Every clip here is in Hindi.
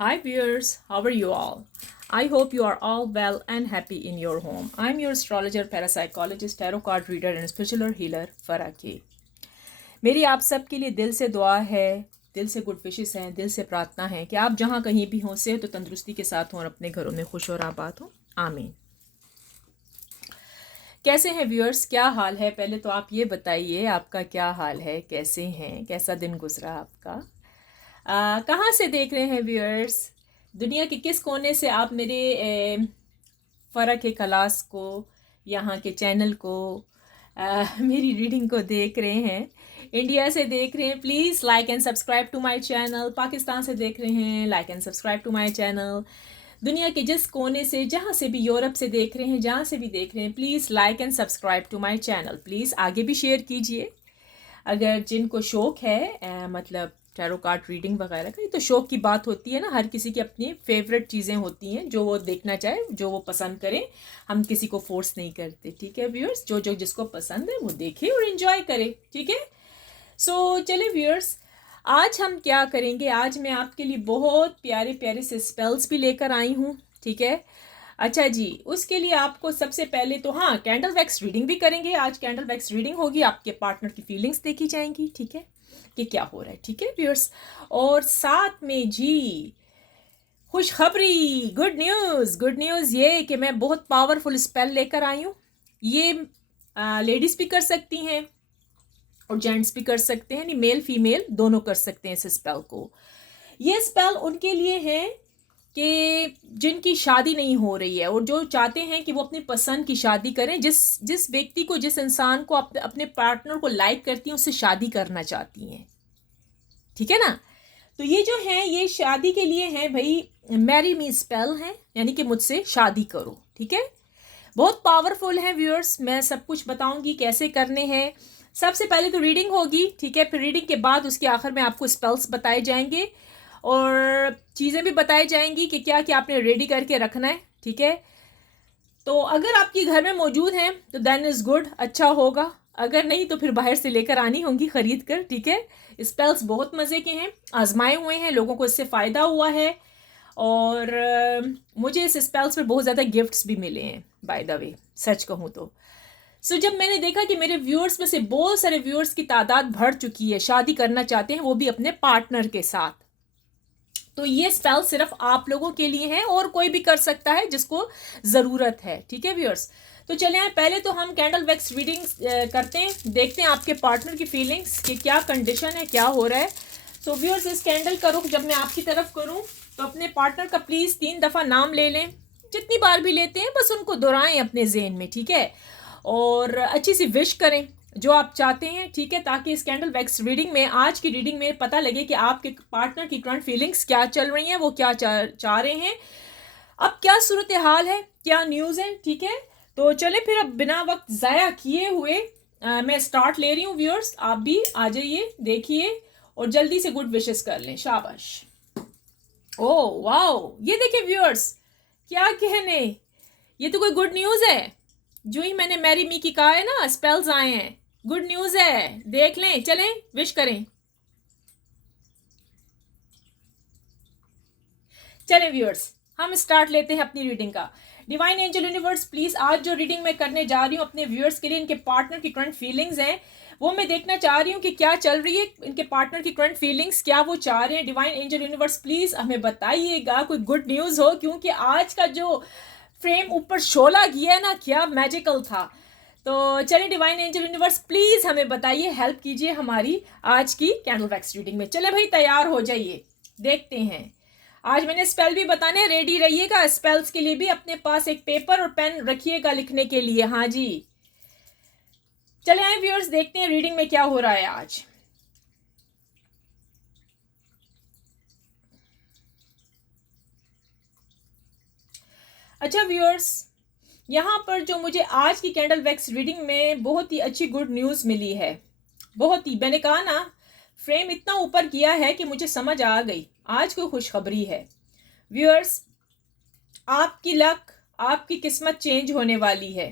Hi viewers, how are you all? I hope you are all well and happy in your home. I'm your astrologer, parapsychologist, tarot card reader and spiritual healer Farah K. मेरी आप सब के लिए दिल से दुआ है, दिल से गुड विशेस हैं, दिल से प्रार्थना है कि आप जहाँ कहीं भी हों सेहत और तंदुरुस्ती के साथ हों और अपने घरों में खुश और आबाद हों। आमीन। कैसे हैं व्यूअर्स, क्या हाल है? पहले तो आप ये बताइए आपका क्या हाल है, कैसे हैं, कैसा दिन गुजरा आपका? कहाँ से देख रहे हैं व्यूअर्स? दुनिया के किस कोने से आप मेरे फ़रा के क्लास को, यहाँ के चैनल को, मेरी रीडिंग को देख रहे हैं? इंडिया से देख रहे हैं, please like and subscribe to my channel. Pakistan से देख रहे हैं, like and subscribe to my channel. दुनिया के जिस कोने से, जहाँ से भी, यूरोप से देख रहे हैं, जहाँ से भी देख रहे हैं, please like and subscribe to my channel. Please आगे भी शेयर कीजिए। अगर जिनको शौक़ है मतलब टैरो कार्ड रीडिंग वगैरह का, ये तो शौक़ की बात होती है ना, हर किसी की अपनी फेवरेट चीज़ें होती हैं जो वो देखना चाहे, जो वो पसंद करें। हम किसी को फोर्स नहीं करते, ठीक है व्यूअर्स? जो जो जिसको पसंद है वो देखे और इन्जॉय करे, ठीक है? सो चले व्यूअर्स, आज हम क्या करेंगे? आज मैं आपके लिए बहुत प्यारे प्यारे से स्पेल्स भी लेकर आई हूँ, ठीक है? अच्छा जी, उसके लिए आपको सबसे पहले तो हाँ, कैंडल वैक्स रीडिंग भी करेंगे। आज कैंडल वैक्स रीडिंग होगी, आपके पार्टनर की फीलिंग्स देखी जाएंगी, ठीक है, कि क्या हो रहा है, ठीक है व्यूअर्स? और साथ में जी खुशखबरी, गुड न्यूज़ ये कि मैं बहुत पावरफुल स्पेल लेकर आई हूँ। ये लेडीज़ भी कर सकती हैं और जेंट्स भी कर सकते हैं, नहीं मेल फीमेल दोनों कर सकते हैं इस स्पेल को। ये स्पेल उनके लिए है कि जिनकी शादी नहीं हो रही है और जो चाहते हैं कि वो अपनी पसंद की शादी करें, जिस जिस व्यक्ति को, जिस इंसान को अपने पार्टनर को लाइक करती हैं, उससे शादी करना चाहती हैं, ठीक है ना? तो ये जो है, ये शादी के लिए है भाई, मैरी मी स्पेल है, यानी कि मुझसे शादी करो, ठीक है? बहुत पावरफुल है व्यूअर्स, मैं सब कुछ बताऊंगी कैसे करने हैं। सबसे पहले तो रीडिंग होगी, ठीक है? फिर रीडिंग के बाद उसके आखिर में आपको स्पेल्स बताए जाएंगे और चीज़ें भी बताई जाएंगी कि क्या क्या आपने रेडी करके रखना है, ठीक है? तो अगर आपके घर में मौजूद हैं तो देन इज़ गुड, अच्छा होगा। अगर नहीं तो फिर बाहर से लेकर आनी होंगी खरीद कर, ठीक है? स्पेल्स बहुत मज़े के हैं, आजमाए हुए हैं, लोगों को इससे फ़ायदा हुआ है और मुझे इस स्पेल्स पे बहुत ज़्यादा गिफ्ट्स भी मिले हैं बाय द वे, सच कहूँ तो। सो जब मैंने देखा कि मेरे व्यूअर्स में से बहुत सारे व्यूअर्स की तादाद बढ़ चुकी है, शादी करना चाहते हैं, वो भी अपने पार्टनर के साथ, तो ये स्पेल सिर्फ आप लोगों के लिए है और कोई भी कर सकता है जिसको ज़रूरत है, ठीक है व्यूअर्स? तो चले आए, पहले तो हम कैंडल वैक्स रीडिंग करते हैं, देखते हैं आपके पार्टनर की फीलिंग्स कि क्या कंडीशन है, क्या हो रहा है। सो व्यूअर्स, इस कैंडल का रुख जब मैं आपकी तरफ करूं तो अपने पार्टनर का प्लीज़ 3 दफ़ा नाम ले लें, जितनी बार भी लेते हैं बस उनको दोहराएं अपने जेहन में, ठीक है? और अच्छी सी विश करें जो आप चाहते हैं, ठीक है? ताकि इस कैंडल वैक्स रीडिंग में, आज की रीडिंग में पता लगे कि आपके पार्टनर की करंट फीलिंग्स क्या चल रही हैं, वो क्या चाह रहे हैं, अब क्या सूरत हाल है, क्या न्यूज़ है, ठीक है? तो चले फिर, अब बिना वक्त ज़ाया किए हुए मैं स्टार्ट ले रही हूँ व्यूअर्स। आप भी आ जाइए, देखिए और जल्दी से गुड विशेस कर लें, शाबाश। ओह वाओ, ये देखिए व्यूअर्स, क्या कहने, ये तो कोई गुड न्यूज़ है। जो ही मैंने मैरी मी की कहा है ना, स्पेल्स आए हैं, गुड न्यूज़ है, देख लें, चलें विश करें। चलें व्यूअर्स, हम स्टार्ट लेते हैं अपनी रीडिंग का। डिवाइन एंजल यूनिवर्स, प्लीज़ आज जो रीडिंग मैं करने जा रही हूँ अपने व्यूअर्स के लिए, इनके पार्टनर की करंट फीलिंग्स हैं, वो मैं देखना चाह रही हूँ कि क्या चल रही है, इनके पार्टनर की करंट फीलिंग्स क्या वो चाह रहे हैं। डिवाइन एंजल यूनिवर्स प्लीज़ हमें बताइएगा, कोई गुड न्यूज़ हो, क्योंकि आज का जो फ्रेम ऊपर शोला किया है ना, क्या मैजिकल था। तो चलिए डिवाइन एंजल यूनिवर्स प्लीज़ हमें बताइए, हेल्प कीजिए हमारी आज की कैंडल वैक्स रीडिंग में। चले भाई, तैयार हो जाइए, देखते हैं। आज मैंने स्पेल भी बताने, रेडी रहिएगा। स्पेल्स के लिए भी अपने पास एक पेपर और पेन रखिएगा लिखने के लिए, हाँ जी। चले आए व्यूअर्स, देखते हैं रीडिंग में क्या हो रहा है आज। अच्छा व्यूअर्स, यहाँ पर जो मुझे आज की कैंडल वैक्स रीडिंग में बहुत ही अच्छी गुड न्यूज़ मिली है, बहुत ही, मैंने कहा ना फ्रेम इतना ऊपर किया है कि मुझे समझ आ गई आज कोई खुशखबरी है। व्यूअर्स, आपकी लक, आपकी किस्मत चेंज होने वाली है।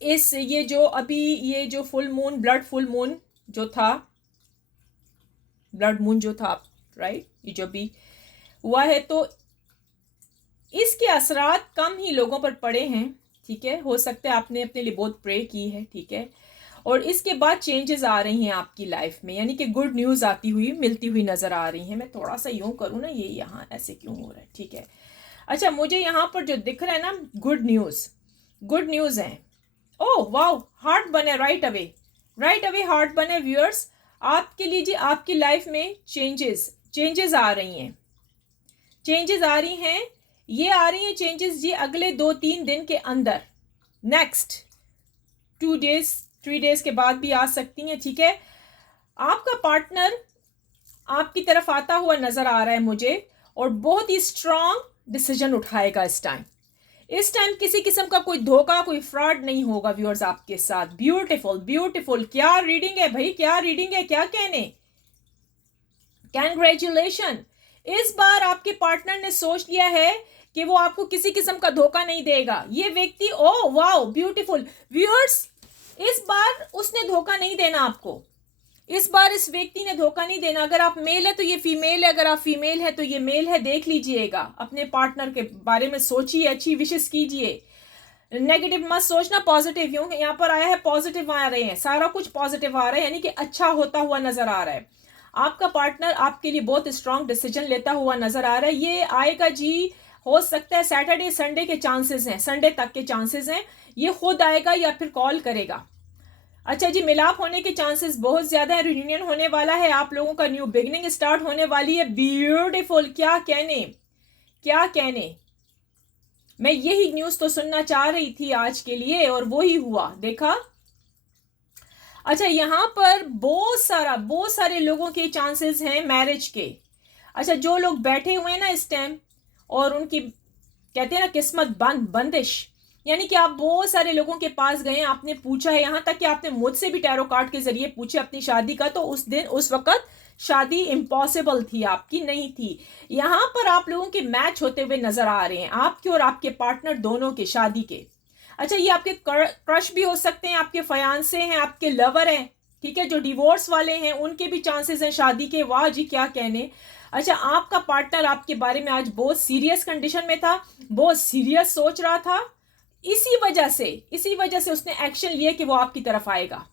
इस ये जो अभी ये जो full moon, blood full moon जो था, ब्लड मून जो था, राइट, ये जो भी हुआ है तो इसके असरात कम ही लोगों पर पड़े हैं, ठीक है। हो सकता है आपने अपने लिए बहुत प्रे की है, ठीक है, और इसके बाद चेंजेस आ रही हैं आपकी लाइफ में, यानी कि गुड न्यूज़ आती हुई मिलती हुई नज़र आ रही हैं। मैं थोड़ा सा यूँ करूँ ना, ये यहाँ ऐसे क्यों हो रहा है, ठीक है। अच्छा, मुझे यहाँ पर जो दिख रहा है ना, गुड न्यूज़ है। ओह वाओ, हार्ट बने राइट अवे हार्ट बने। व्यूअर्स, आपके लिए जी आपकी लाइफ में चेंजेस आ रही हैं, चेंजेस आ रही हैं। ये आ रही हैं चेंजेस जी अगले 2-3 दिन के अंदर, नेक्स्ट 2 डेज 3 डेज के बाद भी आ सकती हैं, ठीक है। आपका पार्टनर आपकी तरफ आता हुआ नजर आ रहा है मुझे, और बहुत ही स्ट्रांग डिसीजन उठाएगा इस टाइम किसी किस्म का कोई धोखा, कोई फ्रॉड नहीं होगा व्यूअर्स आपके साथ। ब्यूटीफुल, क्या रीडिंग है भाई, क्या रीडिंग है, क्या कहने। कैंग्रेचुलेशन, इस बार आपके पार्टनर ने सोच लिया है कि वो आपको किसी किस्म का धोखा नहीं देगा। ये व्यक्ति, ओ वाओ ब्यूटीफुल व्यूअर्स, इस बार उसने धोखा नहीं देना आपको। इस बार इस व्यक्ति ने धोखा नहीं देना। अगर आप मेल है तो ये फीमेल है, अगर आप फीमेल है तो ये मेल है। देख लीजिएगा, अपने पार्टनर के बारे में सोचिए, अच्छी विशेष कीजिए, नेगेटिव मत सोचना, पॉजिटिव। यूं यहाँ पर आया है पॉजिटिव आ रहे हैं, सारा कुछ पॉजिटिव आ रहा है, यानी कि अच्छा होता हुआ नजर आ रहा है। आपका पार्टनर आपके लिए बहुत स्ट्रांग डिसीजन लेता हुआ नजर आ रहा है। ये आएगा जी, हो सकता है सैटरडे संडे के चांसेस हैं, संडे तक के चांसेस हैं। ये खुद आएगा या फिर कॉल करेगा। अच्छा जी, मिलाप होने के चांसेस बहुत ज्यादा है, रियूनियन होने वाला है, आप लोगों का न्यू बिगनिंग स्टार्ट होने वाली है। ब्यूटीफुल, क्या कहने। मैं यही न्यूज तो सुनना चाह रही थी आज के लिए, और वो ही हुआ, देखा। अच्छा, यहाँ पर बहुत सारे लोगों के चांसेस हैं मैरिज के। अच्छा, जो लोग बैठे हुए हैं ना इस टाइम, और उनकी कहते हैं ना किस्मत बंदिश, यानी कि आप बहुत सारे लोगों के पास गए, आपने पूछा है, यहाँ तक कि आपने मुझसे भी टैरो कार्ड के जरिए पूछे अपनी शादी का, तो उस वक्त शादी इम्पॉसिबल थी, आपकी नहीं थी। यहाँ पर आप लोगों के मैच होते हुए नजर आ रहे हैं, आपके और आपके पार्टनर दोनों के शादी के। अच्छा, ये आपके क्रश भी हो सकते हैं, आपके फयांसे हैं, आपके लवर हैं, ठीक है। जो डिवोर्स वाले हैं उनके भी चांसेस हैं शादी के। वाह जी, क्या कहने। अच्छा, आपका पार्टनर आपके बारे में आज बहुत सीरियस कंडीशन में था, बहुत सीरियस सोच रहा था। इसी वजह से उसने एक्शन लिया कि वो आपकी तरफ आएगा।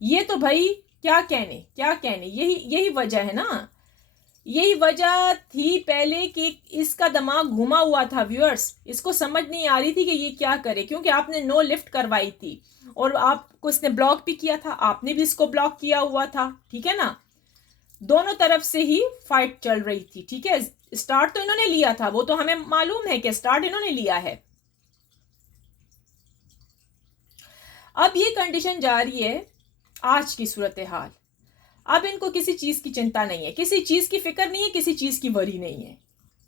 ये तो भाई क्या कहने, यही वजह है ना, यही वजह थी पहले कि इसका दिमाग घुमा हुआ था व्यूअर्स। इसको समझ नहीं आ रही थी कि ये क्या करे, क्योंकि आपने नो लिफ्ट करवाई थी, और आपको इसने ब्लॉक भी किया था, आपने भी इसको ब्लॉक किया हुआ था, ठीक है ना। दोनों तरफ से ही फाइट चल रही थी, ठीक है। स्टार्ट तो इन्होंने लिया था, वो तो हमें मालूम है कि स्टार्ट इन्होंने लिया है। अब ये कंडीशन जारी है आज की सूरत हाल। अब इनको किसी चीज की चिंता नहीं है, किसी चीज की फिक्र नहीं है, किसी चीज की वरी नहीं है,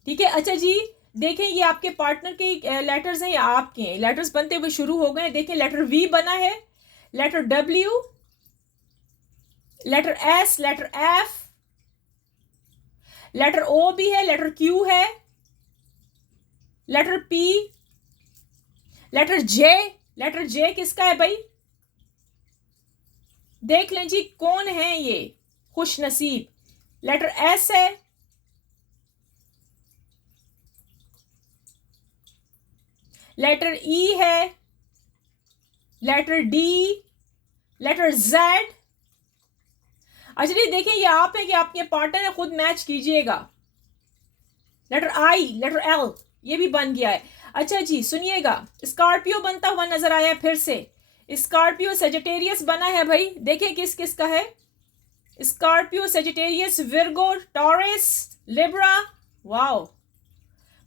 ठीक है। अच्छा जी, देखें, ये आपके पार्टनर के लेटर्स हैं या आपके हैं। लेटर्स बनते हुए शुरू हो गए, देखें, लेटर वी बना है, letter W, letter S, letter F, letter O भी है, लेटर क्यू है, letter P, letter J. Letter J किसका है भाई, देख लें जी कौन है ये खुश नसीब। लेटर एस है, लेटर ई है, लेटर डी, लेटर जेड। अच्छा जी, देखिए ये आप है कि आपके पार्टनर है, खुद मैच कीजिएगा। लेटर आई, लेटर एल, ये भी बन गया है। अच्छा जी सुनिएगा, स्कॉर्पियो बनता हुआ नजर आया फिर से। स्कॉर्पियो सेजिटेरियस बना है भाई, देखिए किस किस का है। Scorpio, Sagittarius, Virgo, taurus, Libra. Wow,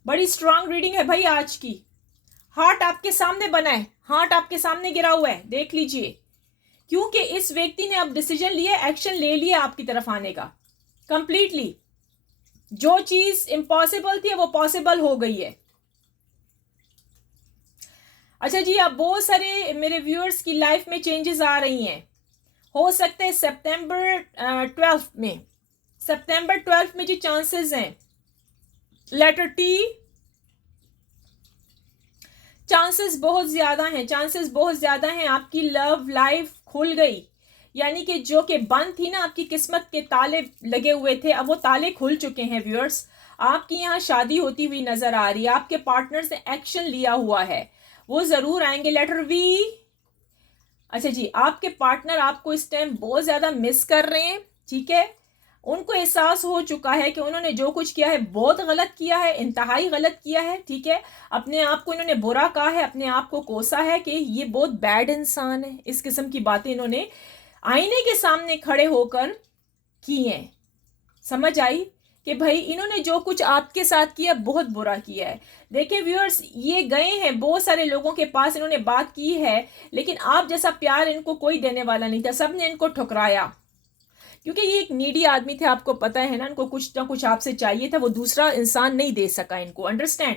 बड़ी स्ट्रांग रीडिंग है भाई आज की। हार्ट आपके सामने बना है, हार्ट आपके सामने गिरा हुआ है, देख लीजिए, क्योंकि इस व्यक्ति ने अब डिसीजन लिया, एक्शन ले लिया आपकी तरफ आने का कंप्लीटली। जो चीज इम्पॉसिबल थी वो पॉसिबल हो गई है। अच्छा जी, अब बहुत सारे मेरे व्यूअर्स की लाइफ में चेंजेस आ रही हैं। हो सकते हैं सितंबर 12 में, सितंबर 12 में जो चांसेस हैं, लेटर टी, चांसेस बहुत ज्यादा हैं, आपकी लव लाइफ खुल गई। यानी कि जो कि बंद थी ना, आपकी किस्मत के ताले लगे हुए थे, अब वो ताले खुल चुके हैं व्यूअर्स। आपकी यहाँ शादी होती हुई नजर आ रही है, आपके पार्टनर ने एक्शन लिया हुआ है, वो जरूर आएंगे। Later we. अच्छा जी, आपके पार्टनर आपको इस टाइम बहुत ज्यादा मिस कर रहे हैं, ठीक है। उनको एहसास हो चुका है कि उन्होंने जो कुछ किया है बहुत गलत किया है, इंतहाई गलत किया है, ठीक है। अपने आप को इन्होंने बुरा कहा है, अपने आप को कोसा है कि ये बहुत बैड इंसान है। इस किस्म की बातें इन्होंने आईने के सामने खड़े होकर की हैं। समझ आई कि भाई इन्होंने जो कुछ आपके साथ किया बहुत बुरा किया है। देखिए व्यूअर्स, ये गए हैं बहुत सारे लोगों के पास, इन्होंने बात की है, लेकिन आप जैसा प्यार इनको कोई देने वाला नहीं था, सबने इनको ठुकराया। क्योंकि ये एक नीडी आदमी थे, आपको पता है ना, इनको कुछ ना कुछ आपसे चाहिए था, वो दूसरा इंसान नहीं दे सका इनको। अंडरस्टैंड?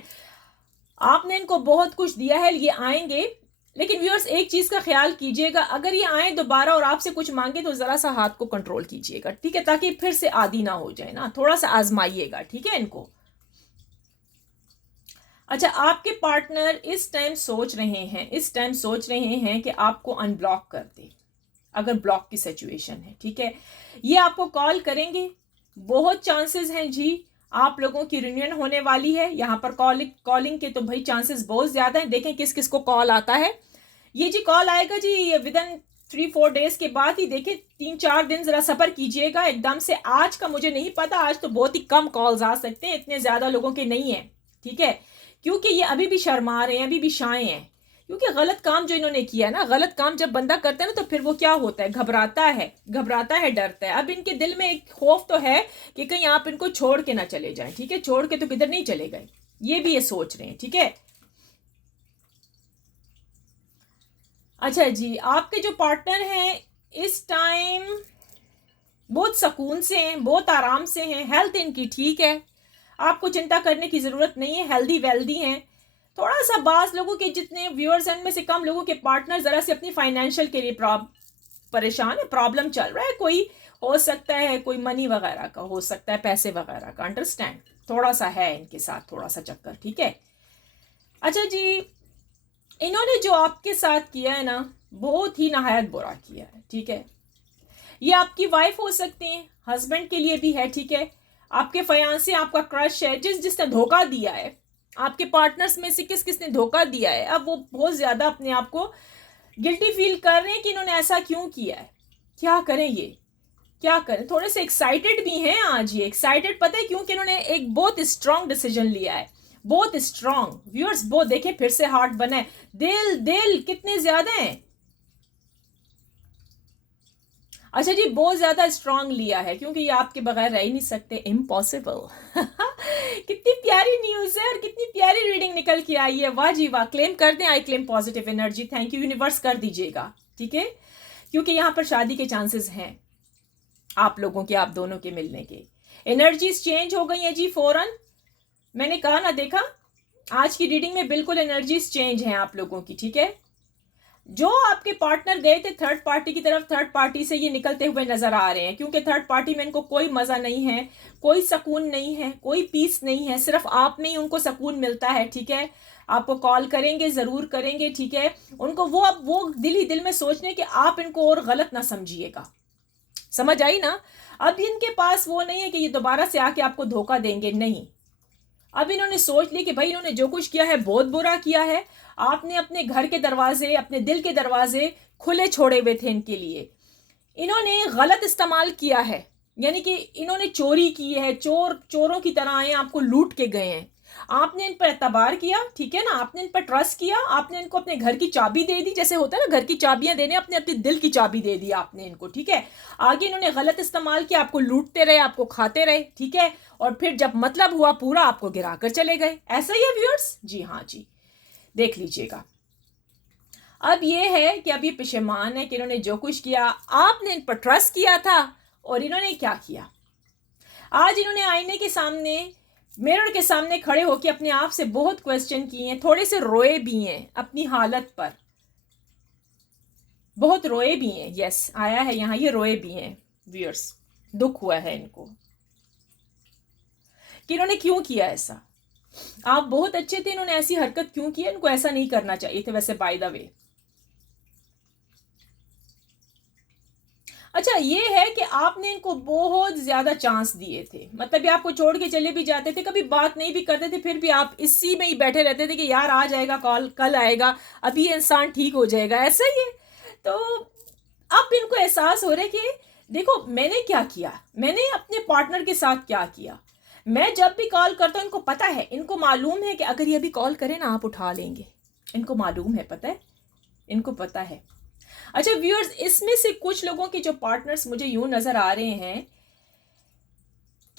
आपने इनको बहुत कुछ दिया है, ये आएंगे। लेकिन व्यूअर्स एक चीज का ख्याल कीजिएगा, अगर ये आए दोबारा और आपसे कुछ मांगे तो जरा सा हाथ को कंट्रोल कीजिएगा, ठीक है, ताकि फिर से आदी ना हो जाए ना, थोड़ा सा आजमाइएगा, ठीक है इनको। अच्छा, आपके पार्टनर इस टाइम सोच रहे हैं कि आपको अनब्लॉक कर दे, अगर ब्लॉक की सिचुएशन है, ठीक है। ये आपको कॉल करेंगे, बहुत चांसेस हैं जी, आप लोगों की रियूनियन होने वाली है। यहाँ पर कॉलिंग के तो भाई चांसेस बहुत ज्यादा हैं। देखें किस किस को कॉल आता है। ये जी कॉल आएगा जी, ये विद इन 3-4 डेज के बाद ही। देखें 3-4 दिन जरा सब्र कीजिएगा, एकदम से आज का मुझे नहीं पता, आज तो बहुत ही कम कॉल्स आ सकते हैं, इतने ज्यादा लोगों के नहीं है, ठीक है। क्योंकि ये अभी भी शर्मा रहे हैं, अभी भी शाये हैं, क्योंकि गलत काम जो इन्होंने किया है ना, गलत काम जब बंदा करता है ना, तो फिर वो क्या होता है, घबराता है, डरता है। अब इनके दिल में एक खौफ तो है कि कहीं आप इनको छोड़ के ना चले जाएं, ठीक है। छोड़ के तो किधर नहीं चले गए, ये भी ये सोच रहे हैं, ठीक है। अच्छा जी, आपके जो पार्टनर हैं इस टाइम बहुत सुकून से हैं, बहुत आराम से हैं, हेल्थ इनकी ठीक है, आपको चिंता करने की ज़रूरत नहीं है, हेल्दी वेल्दी हैं। थोड़ा सा बास लोगों के जितने व्यूअर्स हैं उनमें से कम लोगों के पार्टनर ज़रा से अपनी फाइनेंशियल के लिए परेशान है, प्रॉब्लम चल रहा है। कोई हो सकता है कोई मनी वगैरह का, हो सकता है पैसे वगैरह का, अंडरस्टैंड, थोड़ा सा है इनके साथ थोड़ा सा चक्कर, ठीक है। अच्छा जी, इन्होंने जो आपके साथ किया है ना, बहुत ही नहायत बुरा किया है, ठीक है। ये आपकी वाइफ हो सकती हैं, हस्बैंड के लिए भी है, ठीक है। आपके फयांसे, आपका क्रश है, जिसने धोखा दिया है, आपके पार्टनर्स में से किस किसने धोखा दिया है, अब वो बहुत ज्यादा अपने आप को गिल्टी फील कर रहे हैं कि इन्होंने ऐसा क्यों किया है। क्या करें ये, क्या करें, थोड़े से एक्साइटेड भी हैं आज ये। एक्साइटेड पता है क्योंकि इन्होंने एक बहुत स्ट्रांग डिसीजन लिया है, बहुत स्ट्रांग। व्यूअर्स बहुत देखे, फिर से हार्ट बना है, दिल दिल कितने ज्यादा हैं। अच्छा जी, बहुत ज्यादा स्ट्रांग लिया है, क्योंकि ये आपके बगैर रह ही नहीं सकते, इम्पॉसिबल। कितनी प्यारी न्यूज है और कितनी प्यारी रीडिंग निकल के आई है, वाह जी वाह। क्लेम कर दें, I claim positive energy, thank you universe, कर दीजिएगा, ठीक है। क्योंकि यहाँ पर शादी के चांसेस हैं आप लोगों के, आप दोनों के मिलने के। एनर्जीज चेंज हो गई है जी फौरन, मैंने कहा ना, देखा आज की रीडिंग में बिल्कुल एनर्जीज चेंज हैं आप लोगों की, ठीक है। जो आपके पार्टनर गए थे थर्ड पार्टी की तरफ, थर्ड पार्टी से ये निकलते हुए नजर आ रहे हैं, क्योंकि थर्ड पार्टी में इनको कोई मजा नहीं है, कोई सुकून नहीं है, कोई पीस नहीं है, सिर्फ आप में ही उनको सुकून मिलता है, ठीक है। आपको कॉल करेंगे, जरूर करेंगे, ठीक है। उनको वो अब वो दिल ही दिल में सोच रहे कि आप इनको और गलत ना समझिएगा, समझ आई ना। अब इनके पास वो नहीं है कि ये दोबारा से आके आपको धोखा देंगे, नहीं। अब इन्होंने सोच लिया कि भाई इन्होंने जो कुछ किया है बहुत बुरा किया है। आपने अपने घर के दरवाजे, अपने दिल के दरवाजे खुले छोड़े हुए थे इनके लिए, इन्होंने गलत इस्तेमाल किया है, यानी कि इन्होंने चोरी की है, चोरों की तरह आए, आपको लूट के गए हैं। आपने इन पर एतबार किया, ठीक है ना, आपने इन पर ट्रस्ट किया, आपने इनको अपने घर की चाबी दे दी, जैसे होता है ना घर की चाबियां देने, अपने अपने दिल की चाबी दे दी आपने इनको, ठीक है। आगे इन्होंने गलत इस्तेमाल किया, आपको लूटते रहे, आपको खाते रहे, ठीक है। और फिर जब मतलब हुआ पूरा, आपको गिरा कर चले गए। ऐसा ही है व्यूअर्स, जी हाँ जी, देख लीजिएगा। अब ये है कि अब ये पशेमान है कि इन्होंने जो कुछ किया, आपने इन पर ट्रस्ट किया था और इन्होंने क्या किया। आज इन्होंने आईने के सामने, मिरर के सामने खड़े होकर अपने आप से बहुत क्वेश्चन किए हैं, थोड़े से रोए भी हैं अपनी हालत पर, बहुत रोए भी हैं। यस, आया है यहाँ, ये रोए भी हैं व्यूअर्स, दुख हुआ है इनको कि इन्होंने क्यों किया ऐसा। आप बहुत अच्छे थे, इन्होंने ऐसी हरकत क्यों की, इनको ऐसा नहीं करना चाहिए थे वैसे, बाय द वे। अच्छा ये है कि आपने इनको बहुत ज़्यादा चांस दिए थे, मतलब ये आपको छोड़ के चले भी जाते थे, कभी बात नहीं भी करते थे, फिर भी आप इसी में ही बैठे रहते थे कि यार आ जाएगा कॉल, कल आएगा, अभी ये इंसान ठीक हो जाएगा, ऐसा ही है। तो अब इनको एहसास हो रहा है कि देखो मैंने क्या किया, मैंने अपने पार्टनर के साथ क्या किया। मैं जब भी कॉल करता हूँ इनको पता है, इनको मालूम है कि अगर ये अभी कॉल करें ना आप उठा लेंगे, इनको मालूम है, पता है, इनको पता है। अच्छा व्यूअर्स, इसमें से कुछ लोगों के जो पार्टनर्स मुझे यूं नजर आ रहे हैं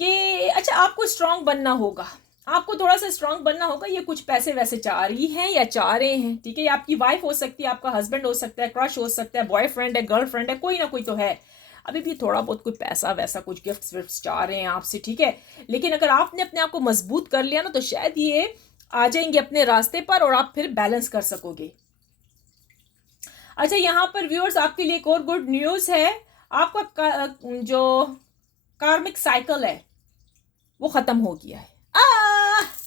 कि अच्छा आपको स्ट्रांग बनना होगा, आपको थोड़ा सा स्ट्रांग बनना होगा, ये कुछ पैसे वैसे चाह रही हैं या चाह रहे हैं, ठीक है, ये आपकी वाइफ हो सकती है, आपका हस्बैंड हो सकता है, क्रश हो सकता है, बॉयफ्रेंड है, गर्लफ्रेंड है, कोई ना कोई तो है, अभी भी थोड़ा बहुत कोई पैसा वैसा कुछ गिफ्ट्स विफ्ट्स चाह रहे हैं आपसे, ठीक है। लेकिन अगर आपने अपने आप को मजबूत कर लिया ना तो शायद ये आ जाएंगे अपने रास्ते पर और आप फिर बैलेंस कर सकोगे। अच्छा यहाँ पर व्यूअर्स आपके लिए एक और गुड न्यूज़ है, आपका जो कार्मिक साइकिल है वो खत्म हो गया है।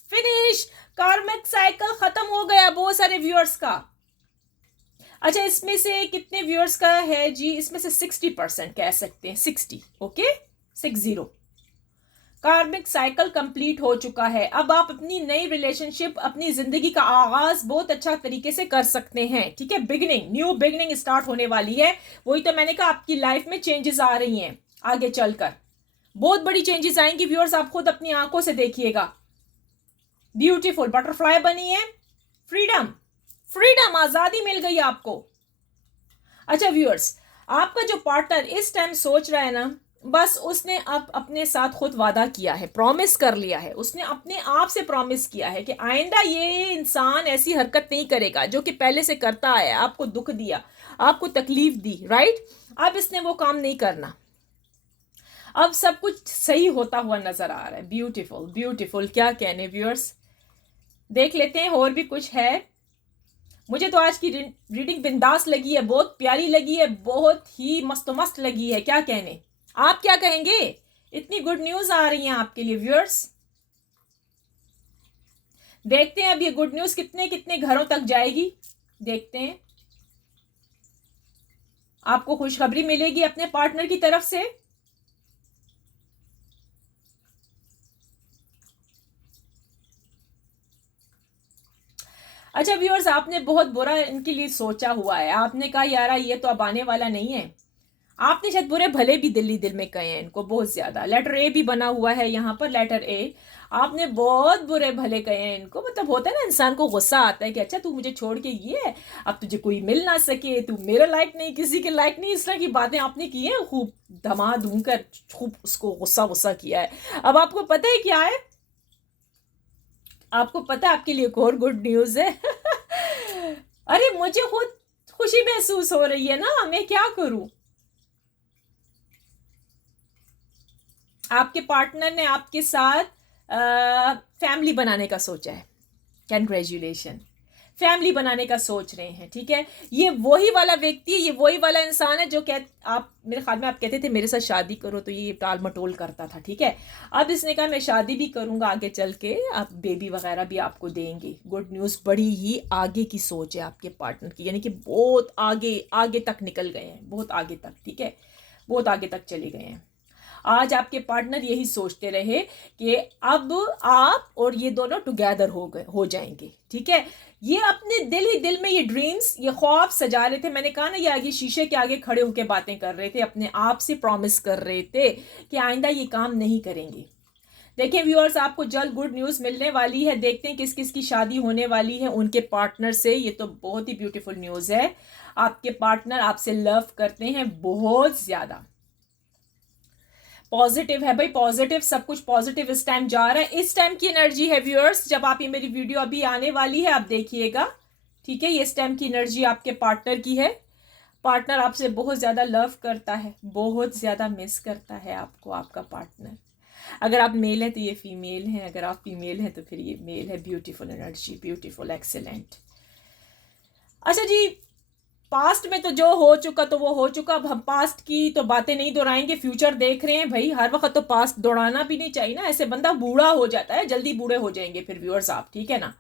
फिनिश, कार्मिक साइकिल खत्म हो गया बहुत सारे व्यूअर्स का। अच्छा इसमें से कितने व्यूअर्स का है जी, इसमें से 60% कह सकते हैं, 60, ओके, 60। कार्मिक साइकिल कंप्लीट हो चुका है, अब आप अपनी नई रिलेशनशिप, अपनी जिंदगी का आगाज बहुत अच्छा तरीके से कर सकते हैं, ठीक है, बिगनिंग, न्यू बिगनिंग स्टार्ट होने वाली है। वही तो मैंने कहा आपकी लाइफ में चेंजेस आ रही हैं, आगे चलकर बहुत बड़ी चेंजेस आएंगी व्यूअर्स, आप खुद अपनी आंखों से देखिएगा। ब्यूटीफुल बटरफ्लाई बनी है, फ्रीडम, फ्रीडम, आजादी मिल गई आपको। अच्छा व्यूअर्स, आपका जो पार्टनर इस टाइम सोच रहा है ना, बस उसने अब अपने साथ खुद वादा किया है, प्रॉमिस कर लिया है, उसने अपने आप से प्रॉमिस किया है कि आइंदा ये इंसान ऐसी हरकत नहीं करेगा जो कि पहले से करता है, आपको दुख दिया, आपको तकलीफ दी, राइट। अब इसने वो काम नहीं करना, अब सब कुछ सही होता हुआ नजर आ रहा है। ब्यूटीफुल ब्यूटीफुल, क्या कहने व्यूअर्स, देख लेते हैं और भी कुछ है। मुझे तो आज की रीडिंग बिंदास लगी है, बहुत प्यारी लगी है, बहुत ही मस्त मस्त लगी है, क्या कहने, आप क्या कहेंगे, इतनी गुड न्यूज आ रही है आपके लिए व्यूअर्स। देखते हैं अब ये गुड न्यूज कितने कितने घरों तक जाएगी, देखते हैं। आपको खुशखबरी मिलेगी अपने पार्टनर की तरफ से। अच्छा व्यूअर्स, आपने बहुत बुरा इनके लिए सोचा हुआ है, आपने कहा यार ये तो अब आने वाला नहीं है, आपने शायद बुरे भले भी दिल्ली दिल में कहे हैं इनको बहुत ज्यादा, लेटर ए भी बना हुआ है यहाँ पर, लेटर ए, आपने बहुत बुरे भले कहे हैं इनको, मतलब होता है ना इंसान को गुस्सा आता है कि अच्छा तू मुझे छोड़ के ये है, अब तुझे कोई मिल ना सके, तू मेरे लायक नहीं, किसी के लायक नहीं, इस तरह की बातें आपने की हैं, खूब धमा धूम कर खूब उसको गुस्सा गुस्सा किया है। अब आपको पता है क्या है, आपको पता है आपके लिए एक और गुड न्यूज है। अरे मुझे खुद खुशी महसूस हो रही है ना, मैं क्या करूं। आपके पार्टनर ने आपके साथ फैमिली बनाने का सोचा है, कंग्रेचुलेशन, फैमिली बनाने का सोच रहे हैं, ठीक है। ये वही वाला व्यक्ति, ये वही वाला इंसान है जो आप मेरे ख्याल में आप कहते थे मेरे साथ शादी करो तो ये टाल मटोल करता था, ठीक है। अब इसने कहा मैं शादी भी करूंगा आगे चल के, आप बेबी वगैरह भी आपको देंगे, गुड न्यूज़, बड़ी ही आगे की सोच है आपके पार्टनर की, यानी कि बहुत आगे आगे तक निकल गए हैं, बहुत आगे तक, ठीक है, बहुत आगे तक चले गए हैं। आज आपके पार्टनर यही सोचते रहे कि अब आप और ये दोनों टुगेदर हो जाएंगे, ठीक है। ये अपने दिल ही दिल में ये ड्रीम्स, ये ख्वाब सजा रहे थे, मैंने कहा ना ये आगे शीशे के आगे खड़े होकर बातें कर रहे थे, अपने आप से प्रॉमिस कर रहे थे कि आइंदा ये काम नहीं करेंगे। देखिए व्यूअर्स, आपको जल्द गुड न्यूज़ मिलने वाली है, देखते हैं किस किस की शादी होने वाली है उनके पार्टनर से, ये तो बहुत ही ब्यूटीफुल न्यूज़ है। आपके पार्टनर आपसे लव करते हैं बहुत ज़्यादा, पॉजिटिव है भाई, पॉजिटिव, सब कुछ पॉजिटिव इस टाइम जा रहा है, इस टाइम की एनर्जी है व्यूअर्स, जब आप ये मेरी वीडियो अभी आने वाली है आप देखिएगा, ठीक है, ये इस टाइम की एनर्जी आपके पार्टनर की है। पार्टनर आपसे बहुत ज़्यादा लव करता है, बहुत ज़्यादा मिस करता है आपको आपका पार्टनर। अगर आप मेल हैं तो ये फीमेल है, अगर आप फीमेल हैं तो फिर ये मेल है। Beautiful energy, beautiful, excellent. अच्छा जी, पास्ट में तो जो हो चुका तो वो हो चुका, अब हम पास्ट की तो बातें नहीं दोहराएंगे, फ्यूचर देख रहे हैं भाई, हर वक्त तो पास्ट दोहराना भी नहीं चाहिए ना, ऐसे बंदा बूढ़ा हो जाता है, जल्दी बूढ़े हो जाएंगे फिर व्यूअर्स आप, ठीक है ना,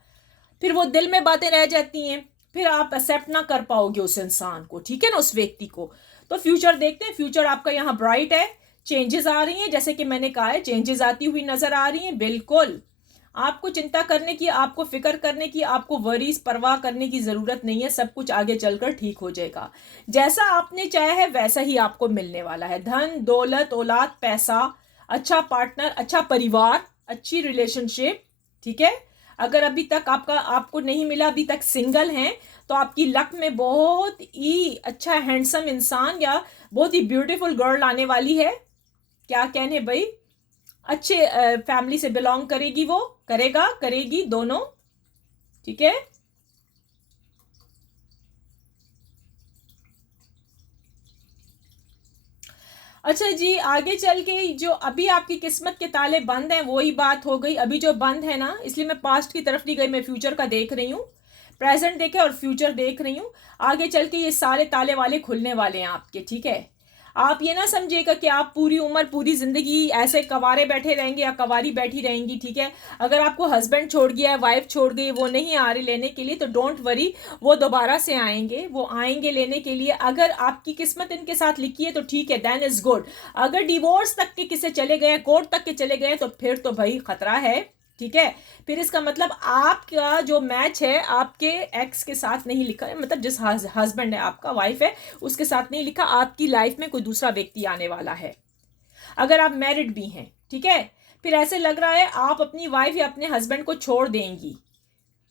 फिर वो दिल में बातें रह जाती हैं, फिर आप एक्सेप्ट ना कर पाओगे उस इंसान को, ठीक है ना, उस व्यक्ति को। तो फ्यूचर देखते हैं। फ्यूचर आपका यहाँ ब्राइट है, चेंजेस आ रही हैं, जैसे कि मैंने कहा है चेंजेस आती हुई नजर आ रही हैं। बिल्कुल आपको चिंता करने की, आपको फिक्र करने की, आपको वरीज परवाह करने की जरूरत नहीं है। सब कुछ आगे चलकर ठीक हो जाएगा। जैसा आपने चाहा है वैसा ही आपको मिलने वाला है। धन, दौलत, औलाद, पैसा, अच्छा पार्टनर, अच्छा परिवार, अच्छी रिलेशनशिप। ठीक है, अगर अभी तक आपको नहीं मिला, अभी तक सिंगल हैं, तो आपकी लक में बहुत ही अच्छा हैंडसम इंसान या बहुत ही ब्यूटीफुल गर्ल आने वाली है। क्या कहने भाई, अच्छे फैमिली से बिलोंग करेगी, वो करेगी दोनों। ठीक है, अच्छा जी, आगे चल के जो अभी आपकी किस्मत के ताले बंद हैं वही बात हो गई। अभी जो बंद है ना, इसलिए मैं पास्ट की तरफ नहीं गई, मैं फ्यूचर का देख रही हूँ। प्रेजेंट देखे और फ्यूचर देख रही हूँ। आगे चल के ये सारे ताले वाले खुलने वाले हैं आपके। ठीक है, आप ये ना समझिएगा कि आप पूरी उम्र पूरी जिंदगी ऐसे कवारे बैठे रहेंगे या कवारी बैठी रहेंगी। ठीक है, अगर आपको हस्बैंड छोड़ गया है, वाइफ छोड़ गई, वो नहीं आ रही लेने के लिए, तो डोंट वरी, वो दोबारा से आएंगे, वो आएंगे लेने के लिए। अगर आपकी किस्मत इनके साथ लिखी है तो ठीक है, देन इज गुड। अगर डिवोर्स तक के किसे चले गए, कोर्ट तक के चले गए, तो फिर तो भाई खतरा है। ठीक है, फिर इसका मतलब आपका जो मैच है आपके एक्स के साथ नहीं लिखा है, मतलब जिस हस्बैंड है आपका, वाइफ है, उसके साथ नहीं लिखा। आपकी लाइफ में कोई दूसरा व्यक्ति आने वाला है, अगर आप मैरिड भी हैं। ठीक है, फिर ऐसे लग रहा है आप अपनी वाइफ या अपने हस्बैंड को छोड़ देंगी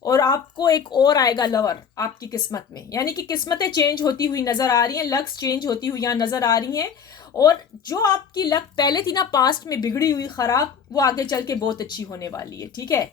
और आपको एक और आएगा लवर आपकी किस्मत में। यानी कि किस्मतें चेंज होती हुई नजर आ रही हैं, लक्स चेंज होती हुई यहाँ नजर आ रही हैं। और जो आपकी लक पहले थी ना पास्ट में बिगड़ी हुई खराब, वो आगे चल के बहुत अच्छी होने वाली है। ठीक है,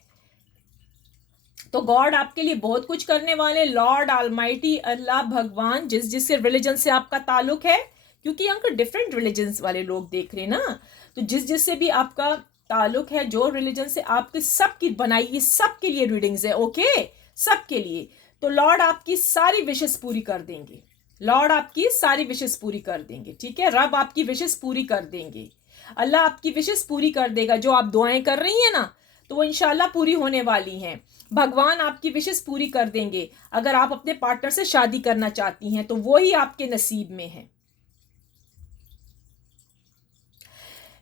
तो गॉड आपके लिए बहुत कुछ करने वाले। लॉर्ड ऑलमाइटी, अल्लाह भगवान, जिससे रिलीजन से आपका ताल्लुक है, क्योंकि यहाँ पर डिफरेंट रिलीजन वाले लोग देख रहे हैं ना, तो जिससे भी आपका ताल्लुक है, जो रिलीजन से आपके, सबकी बनाई, ये सबके लिए रीडिंग्स है। ओके, सबके लिए। तो लॉर्ड आपकी सारी विशेस पूरी कर देंगे, लॉर्ड आपकी सारी विशेस पूरी कर देंगे। ठीक है, रब आपकी विशेस पूरी कर देंगे, अल्लाह आपकी विशेस पूरी कर देगा। जो आप दुआएं कर रही हैं ना, तो वो इंशाल्लाह पूरी होने वाली हैं। भगवान आपकी विशेस पूरी कर देंगे। अगर आप अपने पार्टनर से शादी करना चाहती हैं तो वो ही आपके नसीब में है।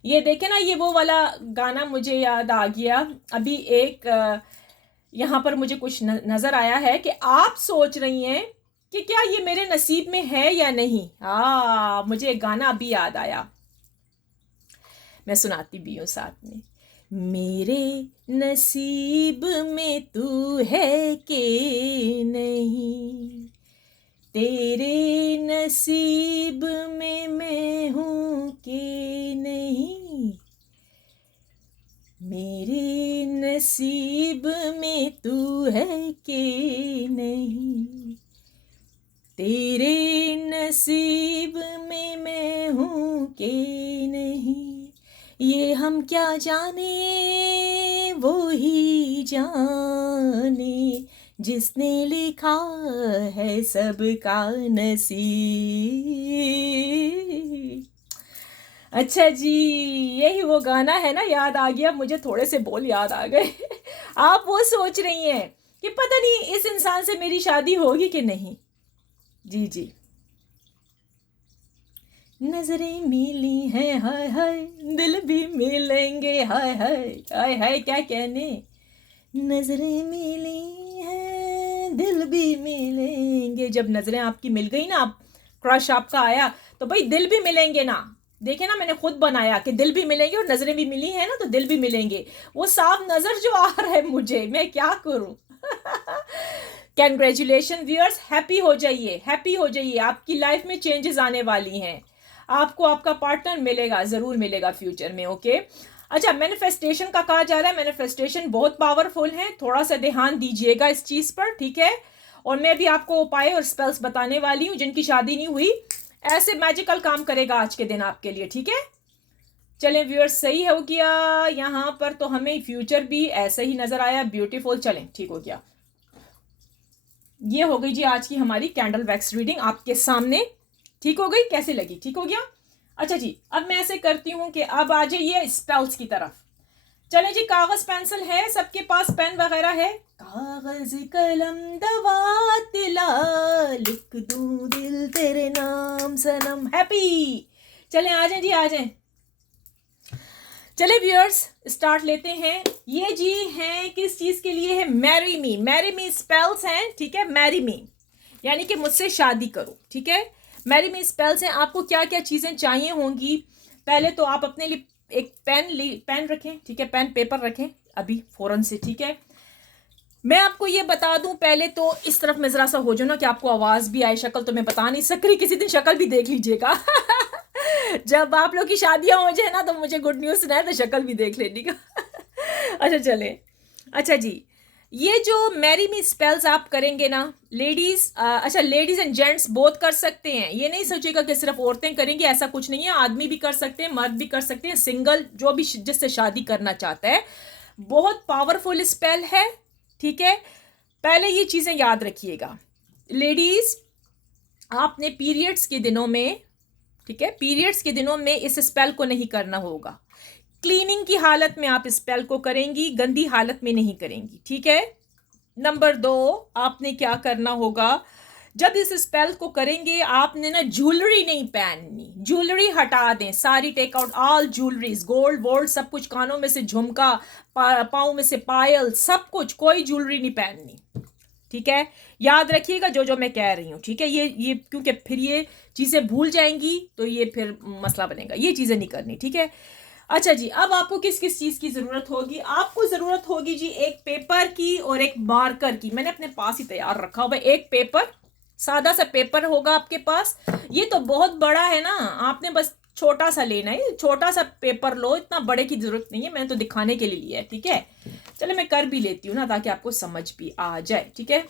ये देखे ना, ये वो वाला गाना मुझे याद आ गया अभी। एक यहाँ पर मुझे कुछ नजर आया है कि आप सोच रही हैं कि क्या ये मेरे नसीब में है या नहीं। मुझे एक गाना अभी याद आया, मैं सुनाती भी हूँ साथ में। मेरे नसीब में तू है कि नहीं, तेरे नसीब में मैं हूँ कि नहीं, मेरे नसीब में तू है कि नहीं, तेरे नसीब में मैं हूँ कि नहीं। ये हम क्या जाने, वो ही जाने, जिसने लिखा है सबका नसीब। अच्छा जी, यही वो गाना है ना, याद आ गया मुझे, थोड़े से बोल याद आ गए। आप वो सोच रही हैं कि पता नहीं इस इंसान से मेरी शादी होगी कि नहीं। जी जी, नजरें मिली हैं, हाय हाय, दिल भी मिलेंगे, हाय हाय हाय हाय, क्या कहने। नजरें मिली हैं, दिल भी मिलेंगे। जब नजरें आपकी मिल गई ना, आप क्रश आपका आया, तो भाई दिल भी मिलेंगे ना। देखे ना, मैंने खुद बनाया कि दिल भी मिलेंगे और नजरें भी मिली है ना, तो दिल भी मिलेंगे। वो साफ नजर जो आ रहा है मुझे, मैं क्या करूं। कैंग्रेचुलेशन व्यूअर्स, हैप्पी हो जाइए, हैप्पी हो जाइए। आपकी लाइफ में चेंजेस आने वाली हैं, आपको आपका पार्टनर मिलेगा, जरूर मिलेगा फ्यूचर में। ओके, अच्छा, मैनिफेस्टेशन का कहा जा रहा है, मैनिफेस्टेशन बहुत पावरफुल है, थोड़ा सा ध्यान दीजिएगा इस चीज पर। ठीक है, और मैं भी आपको उपाय और स्पेल्स बताने वाली हूँ। जिनकी शादी नहीं हुई, ऐसे मैजिकल काम करेगा आज के दिन आपके लिए। ठीक है, चलें व्यूअर्स, सही हो गया। यहाँ पर तो हमें फ्यूचर भी ऐसे ही नजर आया, ब्यूटीफुल। चलें, ठीक हो गया। ये हो गई जी आज की हमारी कैंडल वैक्स रीडिंग आपके सामने। ठीक हो गई, कैसे लगी, ठीक हो गया। अच्छा जी, अब मैं ऐसे करती हूँ कि अब आ जाइए स्पेल्स की तरफ। चले जी, कागज पेंसिल है सबके पास, पेन वगैरह है? कागज कलम दवातिला, लिख दूं दिल तेरे नाम सनम। हैप्पी। चले आ जाएं जी, आ जाएं। चले व्यूअर्स, स्टार्ट लेते हैं। ये जी हैं किस चीज के लिए है? Marry me. Marry me spells हैं, ठीक है? मैरी मी यानी कि मुझसे शादी करो, ठीक है? मैरी मी स्पेल्स हैं। आपको क्या क्या चीजें चाहिए होंगी? पहले तो आप अपने लिए एक पेन रखें, ठीक है? पेन पेपर रखें अभी फौरन से, ठीक है? मैं आपको ये बता दूं पहले तो, इस तरफ में जरा सा हो जाओ ना कि आपको आवाज भी आए। शक्ल तो मैं बता नहीं सक रही, किसी दिन शक्ल भी देख लीजिएगा। जब आप लोग की शादियां हो जाए ना तो मुझे गुड न्यूज सुनाए तो शक्ल भी देख लेने का। अच्छा चले। अच्छा जी, ये जो मैरी मी स्पेल्स आप करेंगे ना लेडीज, अच्छा लेडीज एंड जेंट्स बोथ कर सकते हैं। ये नहीं सोचिएगा कि सिर्फ औरतें करेंगी, ऐसा कुछ नहीं है। आदमी भी कर सकते हैं, मर्द भी कर सकते हैं, सिंगल जो भी जिससे शादी करना चाहता है। बहुत पावरफुल स्पेल है, ठीक है? पहले ये चीजें याद रखिएगा लेडीज, आपने पीरियड्स के दिनों में, ठीक है, पीरियड्स के दिनों में इस स्पेल को नहीं करना होगा। क्लीनिंग की हालत में आप स्पेल को करेंगी, गंदी हालत में नहीं करेंगी, ठीक है? नंबर 2, आपने क्या करना होगा? जब इस स्पेल को करेंगे आपने ना ज्वेलरी नहीं पहननी, ज्वेलरी हटा दें सारी, take out all jewelleries, gold वोल्ड सब कुछ, कानों में से झुमका, पाँव में से पायल, सब कुछ, कोई ज्वेलरी नहीं पहननी, ठीक है? याद रखिएगा जो जो मैं कह रही हूँ, ठीक है? ये क्योंकि फिर ये चीज़ें भूल जाएंगी तो ये फिर मसला बनेगा। ये चीज़ें नहीं करनी, ठीक है? अच्छा जी, अब आपको किस किस चीज़ की ज़रूरत होगी? आपको ज़रूरत होगी जी एक पेपर की और एक मार्कर की। मैंने अपने पास ही तैयार रखा हुआ एक पेपर, सादा सा पेपर होगा आपके पास। ये तो बहुत बड़ा है ना, आपने बस छोटा सा लेना है। छोटा सा पेपर लो, इतना बड़े की जरूरत नहीं है, मैंने तो दिखाने के लिए लिया है, ठीक है? चलो मैं कर भी लेती हूँ ना ताकि आपको समझ भी आ जाए, ठीक है?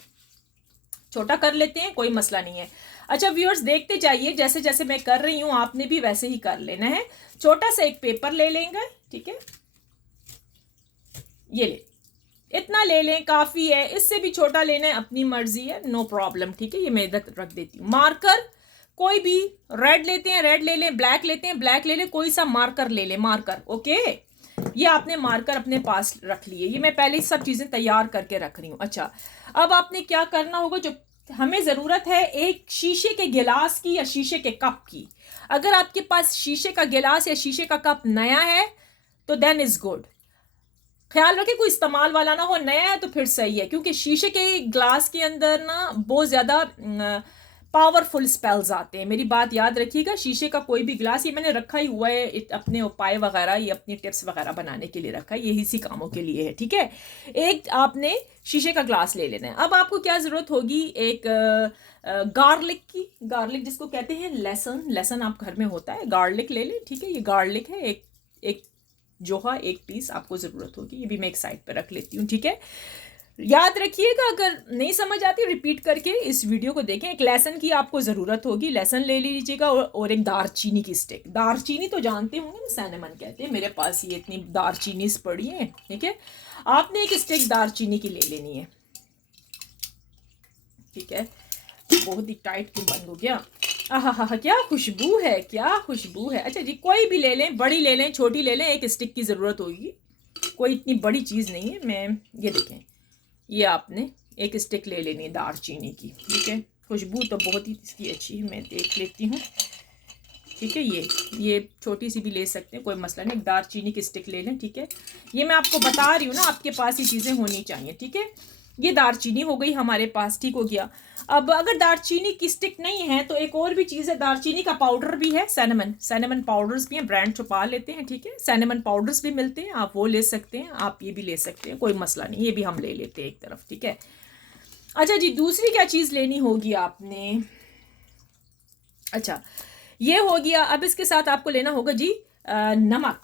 छोटा कर लेते हैं, कोई मसला नहीं है। अच्छा व्यूअर्स, देखते जाइए, जैसे जैसे मैं कर रही हूँ आपने भी वैसे ही कर लेना है। छोटा सा एक पेपर ले लेंगे, ठीक है? ये ले, इतना ले लें, काफ़ी है। इससे भी छोटा लेना है, अपनी मर्जी है, नो प्रॉब्लम, ठीक है? ये मैं इधर रख देती हूँ। मार्कर कोई भी, रेड लेते हैं रेड ले लें, ब्लैक लेते हैं ब्लैक ले लें, कोई सा मार्कर ले लें, मार्कर, ओके? ये आपने मार्कर अपने पास रख लिए। ये मैं पहले ही सब चीज़ें तैयार करके रख रही हूँ। अच्छा, अब आपने क्या करना होगा? जो हमें ज़रूरत है एक शीशे के गिलास की या शीशे के कप की। अगर आपके पास शीशे का गिलास या शीशे का कप नया है तो देन इज़ गुड। ख्याल रखें कोई इस्तेमाल वाला ना हो, नया है तो फिर सही है, क्योंकि शीशे के ग्लास के अंदर ना बहुत ज़्यादा पावरफुल स्पेल्स आते हैं। मेरी बात याद रखिएगा, शीशे का कोई भी ग्लास, ये मैंने रखा ही हुआ है अपने उपाय वगैरह, ये अपनी टिप्स वगैरह बनाने के लिए रखा है, ये इसी कामों के लिए है, ठीक है? एक आपने शीशे का ग्लास ले लेना है। अब आपको क्या ज़रूरत होगी? एक गार्लिक की, गार्लिक जिसको कहते हैं लहसुन, लहसुन आप घर में होता है, गार्लिक ले लें, ठीक है? ये गार्लिक है, एक एक जोहा, एक पीस आपको ज़रूरत होगी। ये भी मैं एक साइड पर रख लेती हूँ, ठीक है? याद रखिएगा, अगर नहीं समझ आती रिपीट करके इस वीडियो को देखें। एक लहसुन की आपको ज़रूरत होगी, लहसुन ले लीजिएगा, और एक दारचीनी की स्टिक। दारचीनी तो जानते होंगे ना, सैनेमन कहते हैं, मेरे पास ये इतनी दारचीनी पड़ी है, ठीक है? आपने एक स्टिक दारचीनी की ले लेनी है, ठीक है? बहुत ही टाइट क्यों बंद हो गया? आहा, क्या खुशबू है, क्या खुशबू है। अच्छा जी, कोई भी ले लें, बड़ी ले लें छोटी ले लें, एक स्टिक की ज़रूरत होगी, कोई इतनी बड़ी चीज़ नहीं है। मैं ये देखें, ये आपने एक स्टिक ले लेनी है दारचीनी की, ठीक है? खुशबू तो बहुत ही इसकी अच्छी है, मैं देख लेती हूँ, ठीक है? ये छोटी सी भी ले सकते हैं, कोई मसला नहीं। एक दारचीनी की स्टिक ले लें, ठीक है? ये मैं आपको बता रही हूँ ना, आपके पास ये चीज़ें होनी चाहिए, ठीक है? ये दारचीनी हो गई हमारे पास, ठीक हो गया। अब अगर दारचीनी की स्टिक नहीं है तो एक और भी चीज़ है, दारचीनी का पाउडर भी है, सैनेमन पाउडर्स भी हैं, ब्रांड छुपा लेते हैं, ठीक है? सैनेमन पाउडर्स भी मिलते हैं, आप वो ले सकते हैं, आप ये भी ले सकते हैं, कोई मसला नहीं, ये भी हम ले लेते हैं एक तरफ, ठीक है? अच्छा जी, दूसरी क्या चीज़ लेनी होगी आपने? अच्छा, ये हो गया। अब इसके साथ आपको लेना होगा जी नमक।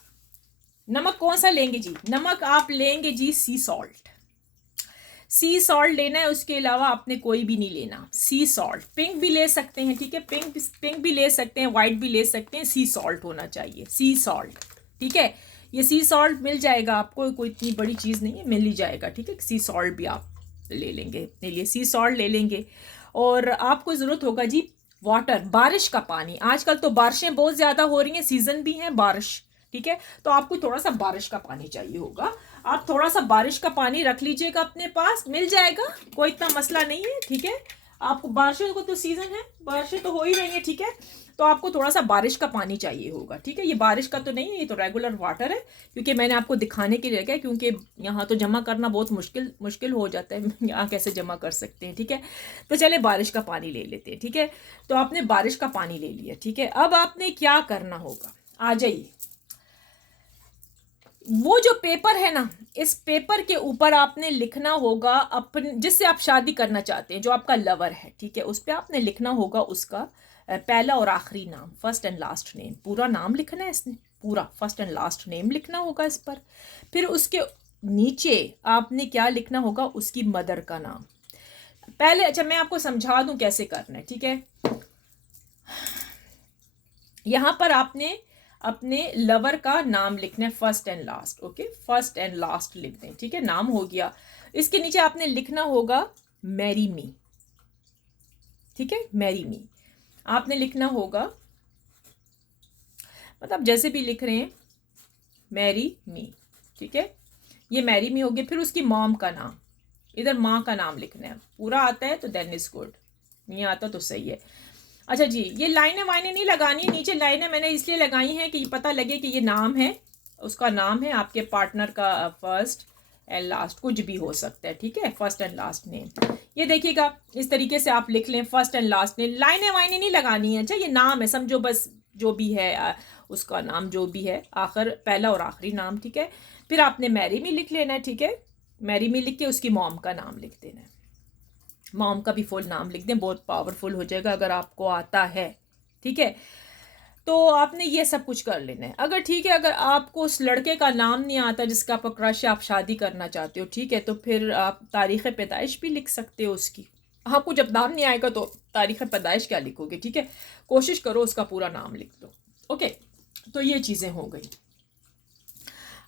नमक कौन सा लेंगे जी? नमक आप लेंगे जी सी सॉल्ट। सी सॉल्ट लेना है, उसके अलावा आपने कोई भी नहीं लेना। सी सॉल्ट, पिंक भी ले सकते हैं, ठीक है? पिंक भी ले सकते हैं, वाइट भी ले सकते हैं, सी सॉल्ट होना चाहिए, सी सॉल्ट, ठीक है? ये सी सॉल्ट मिल जाएगा आपको, कोई इतनी बड़ी चीज़ नहीं है, मिल ही जाएगा, ठीक है? सी सॉल्ट भी आप ले लेंगे, अपने लिए सी सॉल्ट ले लेंगे। और आपको ज़रूरत होगा जी वाटर, बारिश का पानी। आजकल तो बारिशें बहुत ज़्यादा हो रही हैं, सीज़न भी हैं बारिश ठीक है। तो आपको थोड़ा सा बारिश का पानी चाहिए होगा, आप थोड़ा सा बारिश का पानी रख लीजिएगा अपने पास, मिल जाएगा, कोई इतना मसला नहीं है, ठीक है। आपको बारिशों को तो सीज़न है, बारिशें तो हो ही रही है, ठीक है। तो आपको थोड़ा सा बारिश का पानी चाहिए होगा, ठीक है। ये बारिश का तो नहीं है, ये तो रेगुलर वाटर है, क्योंकि मैंने आपको दिखाने के लिए क्या, क्योंकि यहाँ तो जमा करना बहुत मुश्किल हो जाता है, यहाँ कैसे जमा कर सकते हैं, ठीक है। तो चले बारिश का पानी ले लेते हैं, ठीक है। तो आपने बारिश का पानी ले लिया, ठीक है। अब आपने क्या करना होगा, आ जाइए। वो जो पेपर है ना, इस पेपर के ऊपर आपने लिखना होगा अपने, जिससे आप शादी करना चाहते हैं, जो आपका लवर है, ठीक है, उस पर आपने लिखना होगा उसका पहला और आखिरी नाम, फर्स्ट एंड लास्ट नेम, पूरा नाम लिखना है इसने, पूरा फर्स्ट एंड लास्ट नेम लिखना होगा इस पर। फिर उसके नीचे आपने क्या लिखना होगा, उसकी मदर का नाम पहले। अच्छा, मैं आपको समझा दूं कैसे करना है, ठीक है। यहाँ पर आपने अपने लवर का नाम लिखना है, first and last, okay, first and last लिख दें, ठीक है, नाम हो गया। इसके नीचे आपने लिखना होगा मैरी मी, ठीक है, मैरी मी आपने लिखना होगा, मतलब जैसे भी लिख रहे हैं, मैरी मी, ठीक है, ये मैरी मी हो गया। फिर उसकी मॉम का नाम, इधर माँ का नाम लिखना है, पूरा आता है तो देन इज गुड, नहीं आता तो सही है। अच्छा जी, ये लाइनें वाइनें नहीं लगानी है, नीचे लाइनें मैंने इसलिए लगाई हैं कि पता लगे कि ये नाम है, उसका नाम है, आपके पार्टनर का फर्स्ट एंड लास्ट कुछ भी हो सकता है, ठीक है, फर्स्ट एंड लास्ट नेम। ये देखिएगा, इस तरीके से आप लिख लें, फर्स्ट एंड लास्ट नेम, लाइनें वाइनें नहीं लगानी है। अच्छा, ये नाम है, समझो बस, जो भी है उसका नाम जो भी है, आखिर पहला और आखिरी नाम, ठीक है। फिर आपने मैरी मी लिख लेना है, ठीक है, मैरी मी लिख के उसकी मॉम का नाम लिख देना है, मॉम का भी फुल नाम लिख दें, बहुत पावरफुल हो जाएगा अगर आपको आता है, ठीक है। तो आपने ये सब कुछ कर लेना है। अगर ठीक है, अगर आपको उस लड़के का नाम नहीं आता जिसका आपका क्रश है, आप शादी करना चाहते हो, ठीक है, तो फिर आप तारीख़ पैदाइश भी लिख सकते हो उसकी। आपको जब नाम नहीं आएगा तो तारीख़ पैदाइश क्या लिखोगे, ठीक है, कोशिश करो उसका पूरा नाम लिख दो, ओके। तो ये चीज़ें हो गई।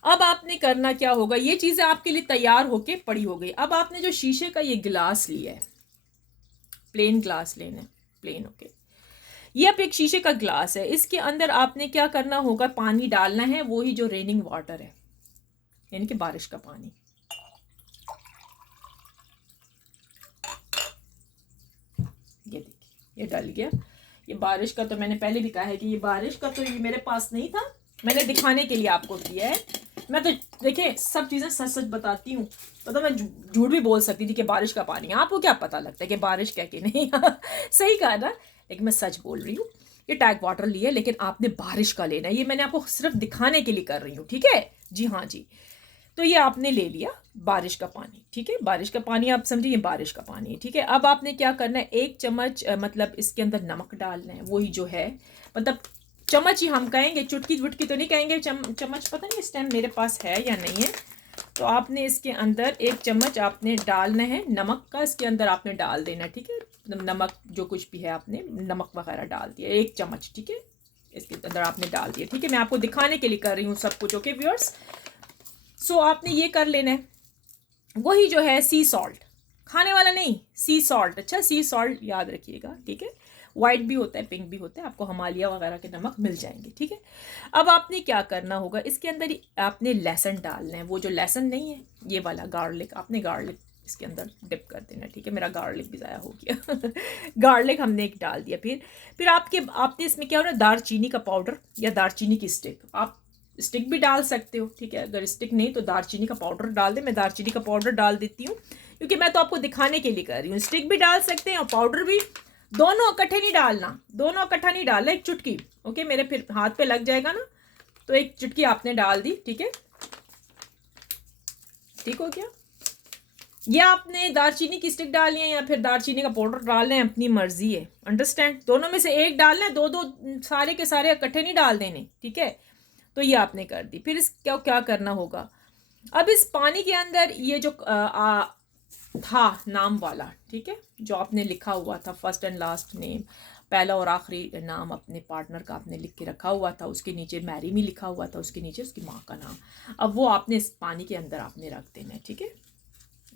अब आपने करना क्या होगा, ये चीज़ें आपके लिए तैयार होके पड़ी हो गई। अब आपने जो शीशे का ये गिलास लिया है, प्लेन ग्लास लेना है, प्लेन, ओके। ये अब एक शीशे का ग्लास है, इसके अंदर आपने क्या करना होगा, पानी डालना है, वो ही जो रेनिंग वाटर है, यानी कि बारिश का पानी। ये देखिए, ये डल गया। ये बारिश का तो मैंने पहले भी कहा है कि ये बारिश का तो ये मेरे पास नहीं था, मैंने दिखाने के लिए आपको किया है। मैं तो देखिए सब चीज़ें सच सच बताती हूँ, तो मैं झूठ भी बोल सकती थी कि बारिश का पानी, आपको क्या पता लगता है कि बारिश क्या कि नहीं। सही कहा ना, लेकिन मैं सच बोल रही हूँ। ये टैग वाटर लिया, लेकिन आपने बारिश का लेना है, ये मैंने आपको सिर्फ दिखाने के लिए कर रही हूँ, ठीक है जी, हाँ जी। तो ये आपने ले लिया बारिश का पानी, ठीक है, बारिश का पानी आप समझिए, बारिश का पानी है, ठीक है। अब आपने क्या करना है, 1 चम्मच मतलब इसके अंदर नमक डालना है, वही जो है, मतलब चम्मच ही हम कहेंगे, चुटकी वुटकी तो नहीं कहेंगे, चम्मच पता नहीं इस टाइम मेरे पास है या नहीं है। तो आपने इसके अंदर 1 चम्मच आपने डालना है नमक का, इसके अंदर आपने डाल देना है, ठीक है, नमक जो कुछ भी है आपने नमक वगैरह डाल दिया, 1 चम्मच, ठीक है, इसके अंदर आपने डाल दिया, ठीक है। मैं आपको दिखाने के लिए कर रही हूँ सब कुछ, ओके व्यूअर्स। सो आपने ये कर लेना है, वही जो है सी सॉल्ट, खाने वाला नहीं, सी सॉल्ट, अच्छा सी सॉल्ट याद रखिएगा, ठीक है, वाइट भी होता है, पिंक भी होता है, आपको हिमालय वगैरह के नमक मिल जाएंगे, ठीक है। अब आपने क्या करना होगा, इसके अंदर ही आपने लहसुन डालना है, वो जो लहसुन नहीं है, ये वाला गार्लिक, आपने गार्लिक इसके अंदर डिप कर देना, ठीक है। मेरा गार्लिक भी ज़ाया हो गया। गार्लिक हमने एक डाल दिया। फिर आपने इसमें क्या हो रहा है, दारचीनी का पाउडर या दारचीनी की स्टिक, आप स्टिक भी डाल सकते हो, ठीक है, अगर स्टिक नहीं तो दारचीनी का पाउडर डाल दे। मैं दारचीनी का पाउडर डाल देती हूँ, क्योंकि मैं तो आपको दिखाने के लिए कर रही हूँ। स्टिक भी डाल सकते हैं और पाउडर भी, दोनों इकट्ठे नहीं डालना, दोनों इकट्ठा नहीं डालना, एक चुटकी, ओके, मेरे फिर हाथ पे लग जाएगा ना, तो एक चुटकी आपने डाल दी, ठीक है, ठीक हो गया। ये आपने दालचीनी की स्टिक डालनी है या फिर दालचीनी का पाउडर डालना है, अपनी मर्जी है, अंडरस्टैंड, दोनों में से एक डालना है, दो दो सारे के सारे इकट्ठे नहीं डाल देने, ठीक है। तो ये आपने कर दी। फिर इस क्या करना होगा, अब इस पानी के अंदर ये जो था नाम वाला, ठीक है, जो आपने लिखा हुआ था फर्स्ट एंड लास्ट नेम, पहला और आखिरी नाम अपने पार्टनर का आपने लिख के रखा हुआ था, उसके नीचे मैरी मी लिखा हुआ था, उसके नीचे उसकी माँ का नाम, अब वो आपने इस पानी के अंदर आपने रख देना है, ठीक है,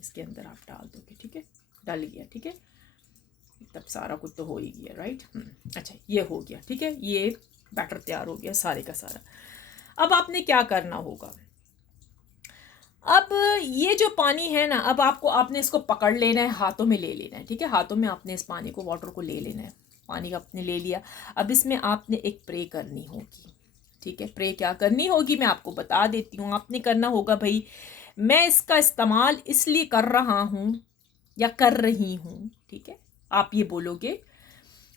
इसके अंदर आप डाल दोगे, ठीक है, डल गया, ठीक है, तब सारा कुछ तो हो ही गया, राइट। अच्छा, ये हो गया, ठीक है, ये बैटर तैयार हो गया सारे का सारा। अब आपने क्या करना होगा, अब ये जो पानी है ना, अब आपने इसको पकड़ लेना है, हाथों में ले लेना है, ठीक है। हाथों में आपने इस पानी को, वाटर को ले लेना है। पानी का आपने ले लिया। अब इसमें आपने एक प्रे करनी होगी, ठीक है। प्रे क्या करनी होगी मैं आपको बता देती हूँ। आपने करना होगा, भाई मैं इसका इस्तेमाल इसलिए कर रहा हूँ या कर रही हूँ, ठीक है। आप ये बोलोगे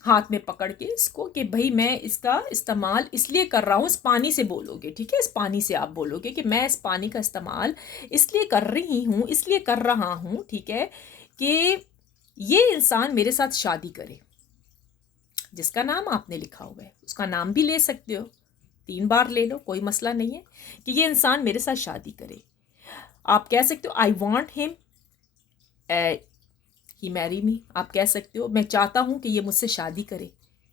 हाथ में पकड़ के इसको कि भाई मैं इसका इस्तेमाल इसलिए कर रहा हूँ। इस पानी से बोलोगे, ठीक है। इस पानी से आप बोलोगे कि मैं इस पानी का इस्तेमाल इसलिए कर रही हूँ, इसलिए कर रहा हूँ, ठीक है, कि ये इंसान मेरे साथ शादी करे। जिसका नाम आपने लिखा हुआ है उसका नाम भी ले सकते हो, 3 बार ले लो, कोई मसला नहीं है, कि ये इंसान मेरे साथ शादी करे। आप कह सकते हो I want him he marry me. आप कह सकते हो मैं चाहता हूँ कि ये मुझसे शादी करे,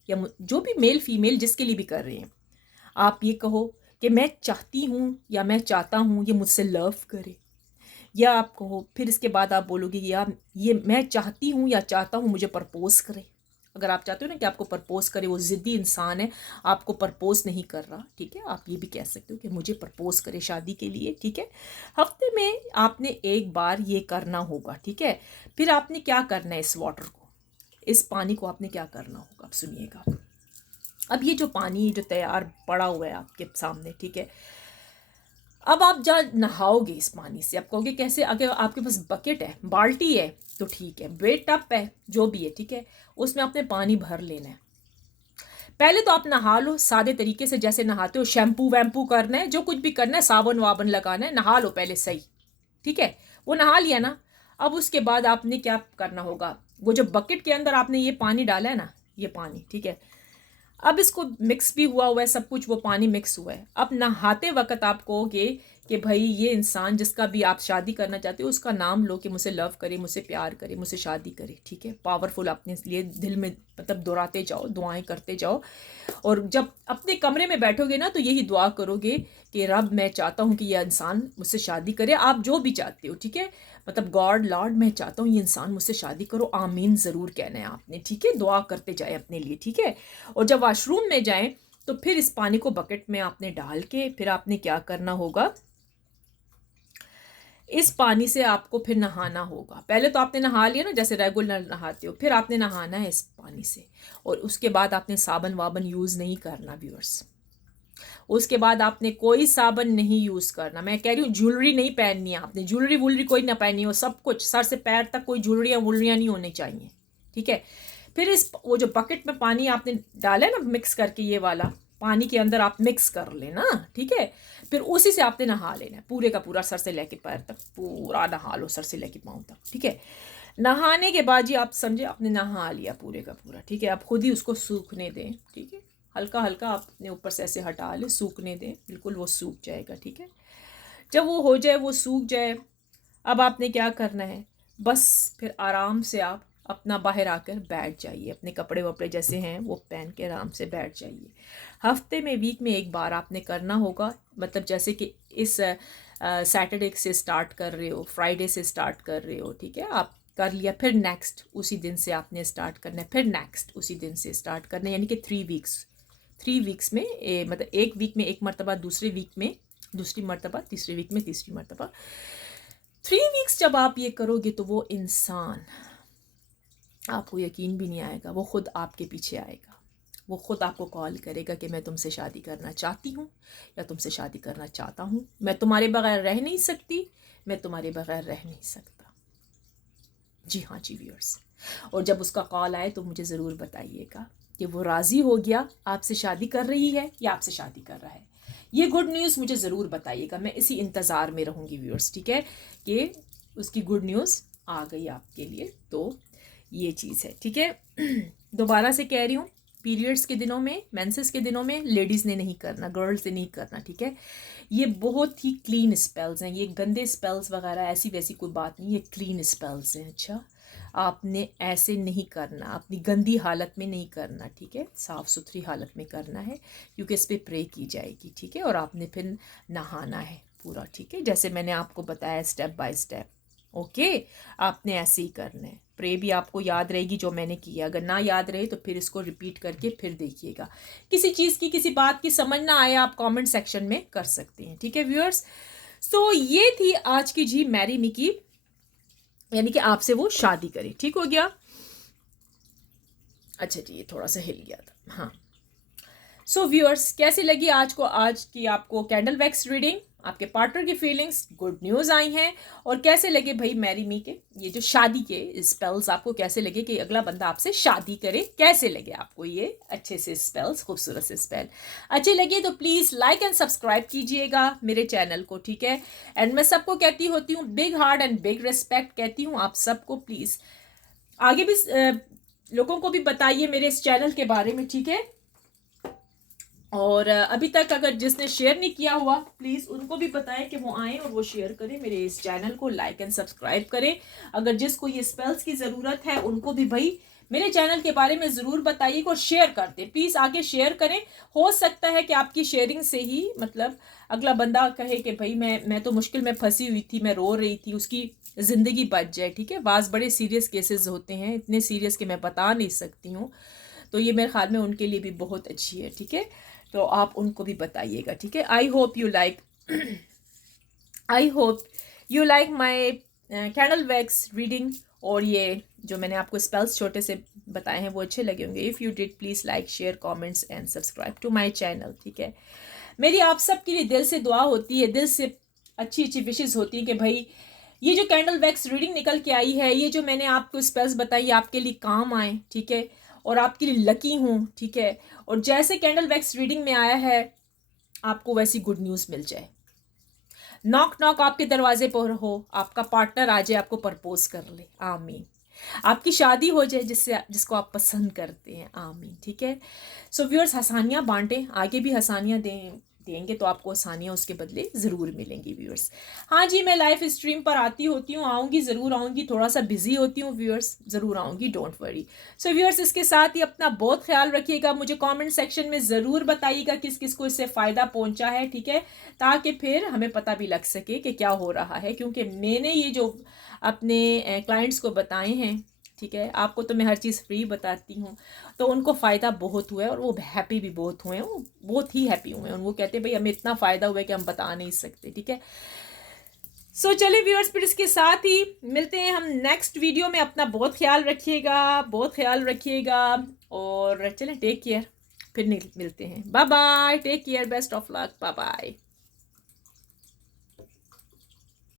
या जो भी मेल फीमेल जिसके लिए भी कर रहे हैं, आप ये कहो कि मैं चाहती हूँ या मैं चाहता हूँ ये मुझसे लव करे। या आप कहो, फिर इसके बाद आप बोलोगे या ये मैं चाहती हूँ या चाहता हूँ मुझे प्रपोज करे। अगर आप चाहते हो ना कि आपको प्रपोज करे, वो ज़िद्दी इंसान है, आपको प्रपोज नहीं कर रहा, ठीक है, आप ये भी कह सकते हो कि मुझे प्रपोज करे शादी के लिए, ठीक है। हफ्ते में आपने एक बार ये करना होगा, ठीक है। फिर आपने क्या करना है, इस वाटर को, इस पानी को आपने क्या करना होगा, आप सुनिएगा। अब ये जो पानी जो तैयार पड़ा हुआ है आपके सामने, ठीक है, अब आप जब नहाओगे इस पानी से, आप कहोगे कैसे, अगर आपके पास बकेट है, बाल्टी है तो ठीक है, वेट टप है, जो भी है, ठीक है, उसमें आपने पानी भर लेना है। पहले तो आप नहा लो सादे तरीके से, जैसे नहाते हो, शैम्पू वैम्पू करना है, जो कुछ भी करना है, साबुन वाबन लगाना है, नहा लो पहले सही, ठीक है। वो नहा लिया ना, अब उसके बाद आपने क्या करना होगा, वो जो बकेट के अंदर आपने ये पानी डाला है ना, ये पानी, ठीक है, अब इसको मिक्स भी हुआ हुआ है सब कुछ, वो पानी मिक्स हुआ है। अब नहाते वक्त आप कहोगे कि भाई ये इंसान जिसका भी आप शादी करना चाहते हो उसका नाम लो कि मुझसे लव करे, मुझसे प्यार करे, मुझसे शादी करे, ठीक है। पावरफुल अपने लिए दिल में मतलब दोहराते जाओ, दुआएं करते जाओ। और जब अपने कमरे में बैठोगे ना तो यही दुआ करोगे कि रब मैं चाहता हूँ कि यह इंसान मुझसे शादी करे, आप जो भी चाहते हो, ठीक है। मतलब गॉड लॉर्ड मैं चाहता हूँ ये इंसान मुझसे शादी करो, आमीन ज़रूर कहना है आपने, ठीक है। दुआ करते जाए अपने लिए, ठीक है। और जब वॉशरूम में जाएं तो फिर इस पानी को बकेट में आपने डाल के फिर आपने क्या करना होगा, इस पानी से आपको फिर नहाना होगा। पहले तो आपने नहा लिया ना जैसे रेगुलर नहाते हो, फिर आपने नहाना है इस पानी से। और उसके बाद आपने साबन वाबन यूज़ नहीं करना व्यूअर्स। उसके बाद आपने कोई साबन नहीं यूज़ करना। मैं कह रही हूँ ज्वेलरी नहीं पहननी है आपने, ज्वेलरी वुलरी कोई ना पहनी हो, सब कुछ सर से पैर तक कोई ज्वेलरियाँ वुलरियाँ नहीं होनी चाहिए, ठीक है। फिर इस वो जो बकेट में पानी आपने डाला है ना मिक्स करके, ये वाला पानी के अंदर आप मिक्स कर लेना, ठीक है। फिर उसी से आपने नहा लेना है पूरे का पूरा, सर से लेके पैर तक पूरा नहा लो, सर से लेके पाँव तक, ठीक है। नहाने के बाद जी आप समझे आपने नहा लिया पूरे का पूरा, ठीक है। आप खुद ही उसको सूखने दें, ठीक है। हल्का हल्का अपने ऊपर से ऐसे हटा ले, सूखने दें, बिल्कुल वो सूख जाएगा, ठीक है। जब वो हो जाए, वो सूख जाए, अब आपने क्या करना है, बस फिर आराम से आप अपना बाहर आकर बैठ जाइए, अपने कपड़े वपड़े जैसे हैं वो पहन के आराम से बैठ जाइए। हफ्ते में वीक में एक बार आपने करना होगा। मतलब जैसे कि इस सैटरडे से स्टार्ट कर रहे हो, फ्राइडे से स्टार्ट कर रहे हो, ठीक है, आप कर लिया, फिर नेक्स्ट उसी दिन से आपने स्टार्ट करना है, फिर नेक्स्ट उसी दिन से स्टार्ट करना है, यानी कि 3 वीक्स में मतलब एक वीक में एक मरतबा, दूसरे वीक में दूसरी मरतबा, तीसरे वीक में तीसरी मरतबा। 3 वीक्स जब आप ये करोगे तो वो इंसान, आपको यकीन भी नहीं आएगा, वो खुद आपके पीछे आएगा, वो खुद आपको कॉल करेगा कि मैं तुमसे शादी करना चाहती हूँ या तुमसे शादी करना चाहता हूँ, मैं तुम्हारे बगैर रह नहीं सकती, मैं तुम्हारे बगैर रह नहीं सकता। जी हाँ जी व्यूअर्स। और जब उसका कॉल आए तो मुझे ज़रूर बताइएगा कि वो राज़ी हो गया, आपसे शादी कर रही है या आपसे शादी कर रहा है। ये गुड न्यूज़ मुझे ज़रूर बताइएगा, मैं इसी इंतज़ार में रहूँगी व्यूअर्स, ठीक है, कि उसकी गुड न्यूज़ आ गई आपके लिए। तो ये चीज़ है, ठीक है। दोबारा से कह रही हूँ, पीरियड्स के दिनों में, मेंसेस के दिनों में लेडीज़ ने नहीं करना, गर्ल्स ने नहीं करना, ठीक है। ये बहुत ही क्लीन स्पेल्स हैं, ये गंदे स्पेल्स वगैरह ऐसी वैसी कोई बात नहीं, ये क्लीन स्पेल्स हैं। अच्छा, आपने ऐसे नहीं करना, अपनी गंदी हालत में नहीं करना, ठीक है, साफ़ सुथरी हालत में करना है, क्योंकि इस पर प्रे की जाएगी, ठीक है। और आपने फिर नहाना है पूरा, ठीक है, जैसे मैंने आपको बताया स्टेप बाय स्टेप। ओके, आपने ऐसे ही करना है। प्रे भी आपको याद रहेगी जो मैंने किया। अगर ना याद रहे तो फिर इसको रिपीट करके फिर देखिएगा। किसी चीज़ की, किसी बात की समझ ना आए, आप कमेंट सेक्शन में कर सकते हैं, ठीक है व्यूअर्स। सो ये थी आज की जी मैरी मी की, यानी कि आपसे वो शादी करे। ठीक हो गया? अच्छा जी, ये थोड़ा सा हिल गया था, हाँ। सो व्यूअर्स, कैसी लगी आज की आपको कैंडल वैक्स रीडिंग? आपके पार्टनर की फीलिंग्स, गुड न्यूज़ आई हैं, और कैसे लगे भाई मैरी मी के ये जो शादी के स्पेल्स, आपको कैसे लगे कि अगला बंदा आपसे शादी करे? कैसे लगे आपको ये अच्छे से स्पेल्स, खूबसूरत से स्पेल? अच्छे लगे तो प्लीज़ लाइक एंड सब्सक्राइब कीजिएगा मेरे चैनल को, ठीक है? एंड मैं सबको कहती होती हूँ big heart and big respect कहती हूँ आप सबको। प्लीज़ आगे भी लोगों को भी बताइए मेरे इस चैनल के बारे में, ठीक है? और अभी तक अगर जिसने शेयर नहीं किया हुआ, प्लीज़ उनको भी बताएं कि वो आएँ और वो शेयर करें, मेरे इस चैनल को लाइक एंड सब्सक्राइब करें। अगर जिसको ये स्पेल्स की ज़रूरत है उनको भी भाई मेरे चैनल के बारे में ज़रूर बताइएगा और शेयर कर दें, प्लीज़ आगे शेयर करें। हो सकता है कि आपकी शेयरिंग से ही मतलब अगला बंदा कहे कि भाई मैं तो मुश्किल में फंसी हुई थी, मैं रो रही थी, उसकी ज़िंदगी बच जाए, ठीक है? बाज़ बड़े सीरियस केसेस होते हैं, इतने सीरियस कि मैं बता नहीं सकती हूँ, तो ये मेरे ख्याल में उनके लिए भी बहुत अच्छी है, ठीक है? तो आप उनको भी बताइएगा, ठीक है? I hope you like my candle wax reading, और ये जो मैंने आपको स्पेल्स छोटे से बताए हैं वो अच्छे लगे होंगे। If you did please like, share, comments and subscribe to my channel, ठीक है? मेरी आप सब के लिए दिल से दुआ होती है, दिल से अच्छी अच्छी विशेज़ होती है कि भाई ये जो कैंडल वैक्स रीडिंग निकल के आई है, ये जो मैंने आपको स्पेल्स बताई आपके लिए काम आए, ठीक है? और आपके लिए लकी हूँ, ठीक है? और जैसे कैंडल वैक्स रीडिंग में आया है आपको वैसी गुड न्यूज़ मिल जाए। नॉक नॉक आपके दरवाजे पर हो, आपका पार्टनर आ जाए, आपको प्रपोज कर ले, आमीन। आपकी शादी हो जाए जिसको आप पसंद करते हैं, आमीन, ठीक है? सो व्यूअर्स, हसानियाँ बांटें, आगे भी हसानियाँ देंगे तो आपको आसानियाँ उसके बदले ज़रूर मिलेंगी व्यूअर्स। हाँ जी, मैं लाइव स्ट्रीम पर आती होती हूँ, आऊँगी, ज़रूर आऊँगी, थोड़ा सा बिजी होती हूँ व्यूअर्स, ज़रूर आऊँगी, डोंट वरी। सो व्यूअर्स, इसके साथ ही अपना बहुत ख्याल रखिएगा। मुझे कमेंट सेक्शन में ज़रूर बताइएगा किस किस को इससे फ़ायदा पहुँचा है, ठीक है? ताकि फिर हमें पता भी लग सके कि क्या हो रहा है, क्योंकि मैंने ये जो अपने क्लाइंट्स को बताए हैं, ठीक है, आपको तो मैं हर चीज़ फ्री बताती हूँ, तो उनको फ़ायदा बहुत हुआ है और वो हैप्पी भी बहुत हुए हैं, वो बहुत ही हैप्पी हुए हैं। वो कहते हैं भाई हमें इतना फ़ायदा हुआ है कि हम बता नहीं सकते, ठीक है? सो चलिए व्यूअर्स, फिर इसके साथ ही मिलते हैं हम नेक्स्ट वीडियो में। अपना बहुत ख्याल रखिएगा, बहुत ख्याल रखिएगा, और चलें, टेक केयर, फिर मिलते हैं। Bye bye, take care, best of luck, bye bye.